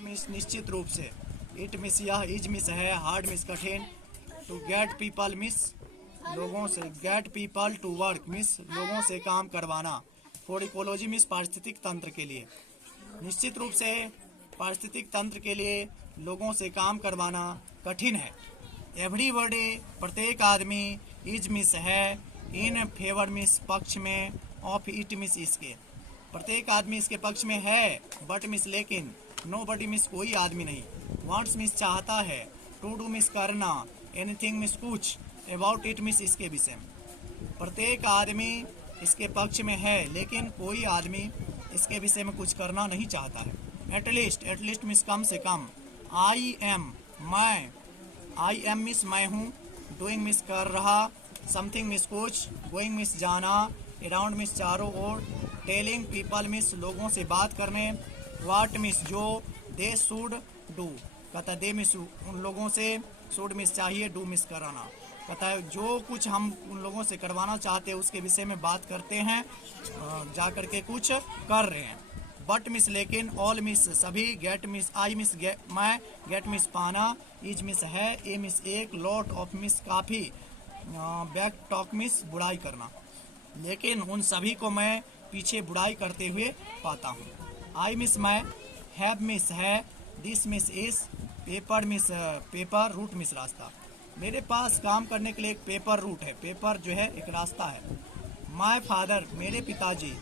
Miss निश्चित रूप से, इट मिस यह, इज मिस है, हार्ड मिस कठिन, टू गेट पीपल मिस लोगों से, गेट पीपल टू वर्क मिस लोगों से काम करवाना, फॉर इकोलॉजी मिस पारिस्थितिक तंत्र के लिए, निश्चित रूप से पारिस्थितिक तंत्र के लिए लोगों से काम करवाना कठिन है। एवरीबॉडी प्रत्येक आदमी, इज मिस है, इन फेवर मिस पक्ष में, ऑफ इट मिस इसके, प्रत्येक आदमी इसके पक्ष में है, बट मिस लेकिन, नो बडी मिस कोई आदमी नहीं, वांट्स मिस चाहता है, टू डू मिस करना, एनीथिंग मिस कुछ, अबाउट इट मिस इसके विषय में, प्रत्येक आदमी इसके पक्ष में है लेकिन कोई आदमी इसके विषय में कुछ करना नहीं चाहता है। एटलीस्ट मिस कम से कम, आई एम मैं, आई एम मिस मैं हूँ, डूइंग मिस कर रहा, समथिंग मिस कुछ, गोइंग मिस जाना, अराउंड मिस चारों ओर, टेलिंग पीपल मिस लोगों से बात करने, वाट मिस जो, दे शुड डू, कहता है दे मिस उन लोगों से, शुड मिस चाहिए, डू मिस कराना, कहता है जो कुछ हम उन लोगों से करवाना चाहते हैं उसके विषय में बात करते हैं, जा कर के कुछ कर रहे हैं। बट मिस लेकिन, ऑल मिस सभी, गेट मिस आई मिस मैं, गेट मिस पाना, इज मिस है, ए मिस एक, लॉट ऑफ मिस काफ़ी, बैक टॉक मिस बुराई करना, लेकिन उन सभी को मैं पीछे बुराई करते हुए पाता हूँ। आई मिस मैं, हैव मिस है, दिस मिस इस, पेपर मिस पेपर, रूट मिस रास्ता, मेरे पास काम करने के लिए एक पेपर रूट है, पेपर जो है एक रास्ता है। माय फादर मेरे पिताजी,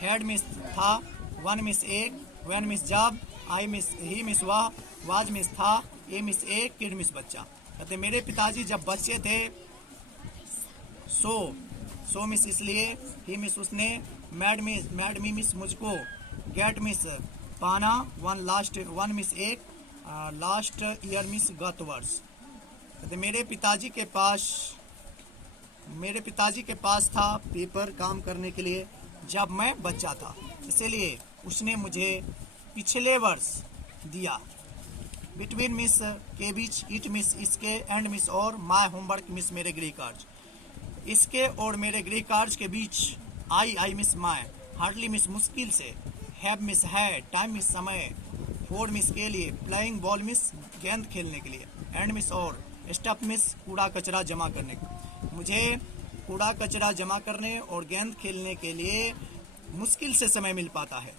हैड मिस था, वन मिस एक, व्हेन मिस जब, आई मिस ही मिस वह, वाज मिस था, ए मिस एक, किड मिस बच्चा, कहते मेरे पिताजी जब बच्चे थे, सो मिस इसलिए, ही मिस उसने, मैड मी मिस मुझको, गेट मिस पाना, वन मिस एक, लास्ट ईयर मिस गत वर्ष, कहते मेरे पिताजी के पास था पेपर काम करने के लिए जब मैं बच्चा था, इसलिए उसने मुझे पिछले वर्ष दिया। बिटवीन मिस के बीच, इट मिस इसके, एंड मिस और, माय होमवर्क मिस मेरे गृह कार्य, इसके और मेरे गृह कार्य के बीच, आई मिस माय, हार्डली मिस मुश्किल से, हैव मिस है, टाइम मिस समय, फोर मिस के लिए, प्लेइंग बॉल मिस गेंद खेलने के लिए, एंड मिस और, स्टफ मिस कूड़ा कचरा जमा करने, मुझे कूड़ा कचरा जमा करने और गेंद खेलने के लिए मुश्किल से समय मिल पाता है।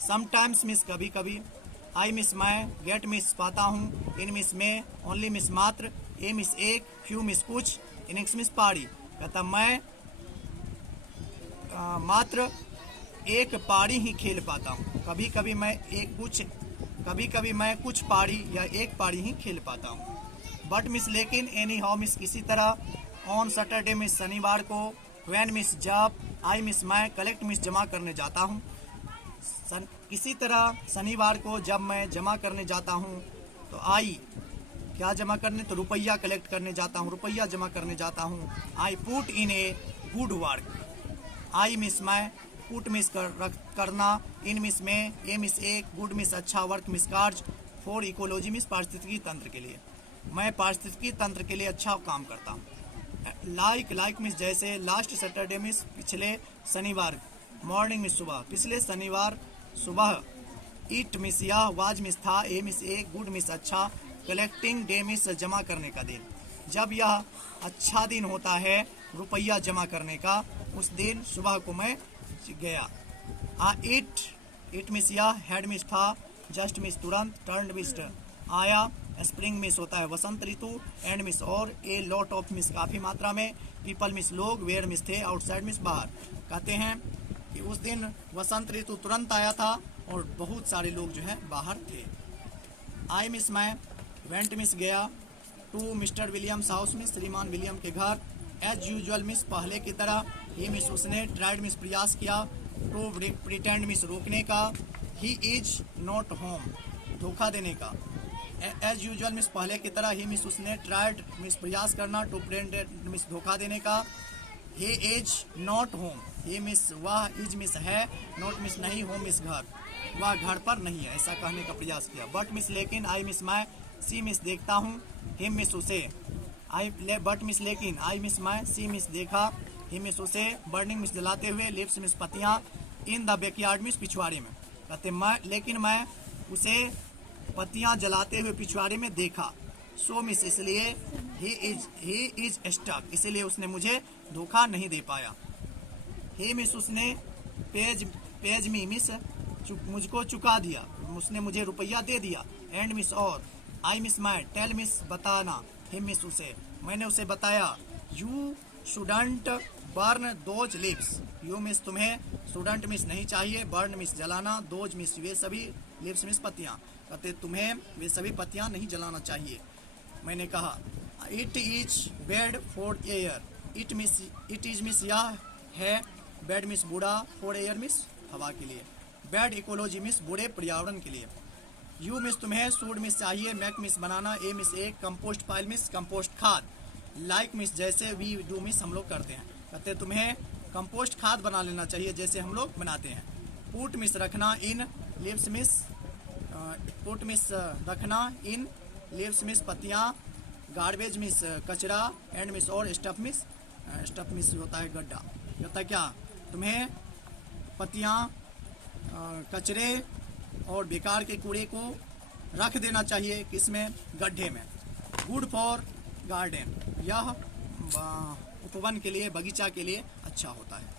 समटाइम्स मिस कभी कभी, आई मिस मैं, गेट मिस पाता हूँ, इन मिस में, ओनली मिस मात्र, ए मिस एक, फ्यू मिस कुछ, इनिंग्स मिस पारी, कहता मैं मात्र एक पारी ही खेल पाता हूँ, कभी कभी मैं कुछ पारी या एक पारी ही खेल पाता हूँ। बट मिस लेकिन, एनी हाउ मिस किसी तरह, ऑन सैटरडे मिस शनिवार को, व्हेन मिस जब, आई मिस मैं, कलेक्ट मिस जमा करने जाता हूँ, किसी तरह शनिवार को जब मैं जमा करने जाता हूँ, तो आई क्या जमा करने, तो रुपया कलेक्ट करने जाता हूँ, रुपया जमा करने जाता हूँ। I put in a good work, I miss मैं, पुट मिस करना, इन मिस में, ए मिस एक, गुड मिस अच्छा, वर्क मिस कार्य, फॉर इकोलॉजी मिस पारिस्थितिकी तंत्र के लिए, मैं पारिस्थितिकी तंत्र के लिए अच्छा काम करता हूँ। लाइक मिस जैसे, लास्ट सैटरडे मिस पिछले शनिवार, मॉर्निंग मिस सुबह, पिछले शनिवार सुबह, इट मिस यह, वाज मिस था, ए मिस एक, गुड मिस अच्छा, कलेक्टिंग डे मिस जमा करने का दिन, जब यह अच्छा दिन होता है रुपया जमा करने का, उस दिन सुबह को मैं गया। इट मिस यह, हैड मिस था, जस्ट मिस तुरंत, टर्न मिस आया, स्प्रिंग मिस होता है वसंत ऋतु, एंड मिस और, ए लॉट ऑफ मिस काफ़ी मात्रा में, पीपल मिस लोग, वेयर मिस थे, आउटसाइड मिस बाहर, कहते हैं कि उस दिन वसंत ऋतु तुरंत आया था और बहुत सारे लोग जो है बाहर थे। आई मिस मैं, वेंट मिस गया, टू मिस्टर विलियम्स हाउस मिस श्रीमान विलियम के घर, एज यूजुअल मिस पहले की तरह, ही मिस उसने, ट्राइड मिस प्रयास किया, टू प्रिटेंड मिस रोकने का, ही इज नॉट होम धोखा देने का, एज यूजुअल मिस पहले की तरह, ही मिस उसने, ट्राइड मिस प्रयास करना, टू प्रिटेंड मिस धोखा देने का, he is not home, he miss वह, इज मिस है, नॉट मिस नहीं, होम मिस घर, वह घर पर नहीं है, ऐसा कहने का प्रयास किया। बट मिस लेकिन, आई मिस मैं, सी मिस देखता हूँ, हिम मिस उसे, बट मिस लेकिन, आई मिस मैं, सी मिस देखा, ही मिस उसे, बर्निंग मिस जलाते हुए, लिप्स मिस पतियाँ, इन द बैकयार्ड मिस पिछवाड़े में, कहते मैं लेकिन मैं उसे पत्तियां जलाते हुए पिछवाड़े में देखा। सो मिस इसलिए ही इज स्टक, इसलिए उसने मुझे धोखा नहीं दे पाया। ही मिस उसने पेज मी मिस मुझको चुका दिया, उसने मुझे रुपया दे दिया। एंड मिस और आई मिस माई टेल मिस बताना, हिम मिस उसे मैंने उसे बताया। You shouldn't burn those lips, you मिस तुम्हें, शुडंट मिस नहीं चाहिए, बर्न मिस जलाना, दोज मिस वे सभी, लिप्स मिस पत्तियां, कहते तुम्हें वे सभी पत्तियां नहीं जलाना चाहिए। मैंने कहा it is bad for air, it is miss यह है, बैड मिस बुरा, फॉर एयर मिस हवा के लिए, बैड इकोलॉजी मिस बुरे पर्यावरण के लिए। यू मिस तुम्हें, सूड मिस चाहिए, मैक मिस बनाना, ए मिस एक, कंपोस्ट पाइल मिस कंपोस्ट खाद, लाइक मिस जैसे, वी डू मिस हम लोग करते हैं, कहते तुम्हें कंपोस्ट खाद बना लेना चाहिए जैसे हम लोग बनाते हैं। पुट मिस रखना, इन लिव्स मिस पुट मिस रखना, इन लिव्स मिस पत्तियां, गार्बेज मिस कचरा, एंड मिस और स्टफ मिस होता है गड्ढा, कहता क्या तुम्हें पत्तियां कचरे और बेकार के कूड़े को रख देना चाहिए किसमें, गड्ढे में। गुड फॉर गार्डन, यह उपवन के लिए, बगीचा के लिए अच्छा होता है।